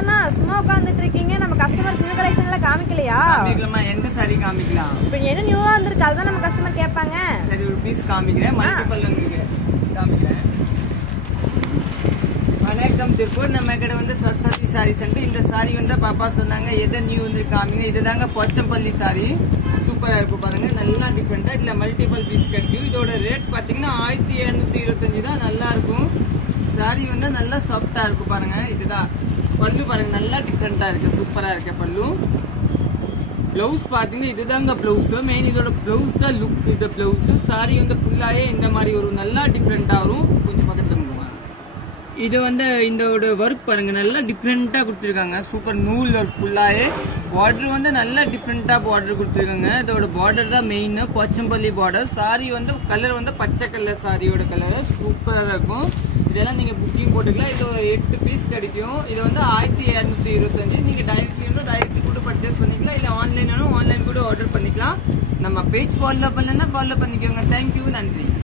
அண்ணா சும்மா உட்கார்ந்துட்டு இருக்கீங்க. நம்ம கஸ்டமர் நியூ கலெக்ஷன்ல காமிக்கலையா? காமிக்கலாமா? எந்த சாரி காமிக்கலாம்? இப்போ என்ன நியூவா வந்திருக்கு அதான் நம்ம கஸ்டமர் கேட்பாங்க. சரி ஒரு பீஸ் காமிக்கிறேன். மல்டிபிள் வந்து காமிக்கிறேன். வணக்கம் திருப்பூர். நம்ம கிட்ட வந்து சரஸ்வதி சாரி சென்டர். இந்த சாரி வந்து பாப்பா சொன்னாங்க எதை நியூ வந்து காமிங்க. இதுதாங்க போச்சம்பள்ளி சாரி. சூப்பரா இருக்கும் பாருங்க. நல்லா டிஃபரெண்டா இதுல மல்டிபிள் பீஸ் கிடைக்கும். இதோட ரேட் பாத்தீங்கன்னா 1725 தான். நல்லா இருக்கும் சாரி வந்து நல்லா சாஃப்டா இருக்கும் பாருங்க. இதுதான் பல்லு பாருங்க. நல்லா டிஃபரெண்டா இருக்கு. சூப்பரா இருக்கு பல்லு. பிளவுஸ் பாத்தீங்கன்னா இதுதாங்க பிளவுஸ். மெயின் இதோட பிளவுஸ் தான் லுக். இந்த பிளவுஸ் சாரி வந்து ஃபுல்லாயே இந்த மாதிரி ஒரு நல்லா டிஃபரெண்டா வரும். கொஞ்சம் பக்கத்துல போங்க. இது வந்து இதோட ஒர்க் பாருங்க. நல்லா டிஃபரெண்டா கொடுத்துருக்காங்க. சூப்பர் நூல் ஒர்க் ஃபுல்லாயே. பார்டர் வந்து நல்லா டிஃபரெண்டா பார்டர் கொடுத்துருக்காங்க. இதோட பார்டர் தான் மெயின். போச்சம்பள்ளி பார்டர். சாரி வந்து கலர் வந்து பச்சை கலர். சாரியோட கலர் சூப்பரா இருக்கும். இதெல்லாம் நீங்க புக்கிங் போட்டுக்கலாம். இது ஒரு 8 பீஸ் கிடைக்கும். இது வந்து 1725. நீங்க டைரக்ட் கூட பர்ச்சேஸ் பண்ணிக்கலாம். இல்ல ஆன்லைன் கூட ஆர்டர் பண்ணிக்கலாம். நம்ம பேஜ் ஃபாலோ பண்ணலன்னா ஃபாலோ பண்ணிக்கோங்க. தேங்க்யூ, நன்றி.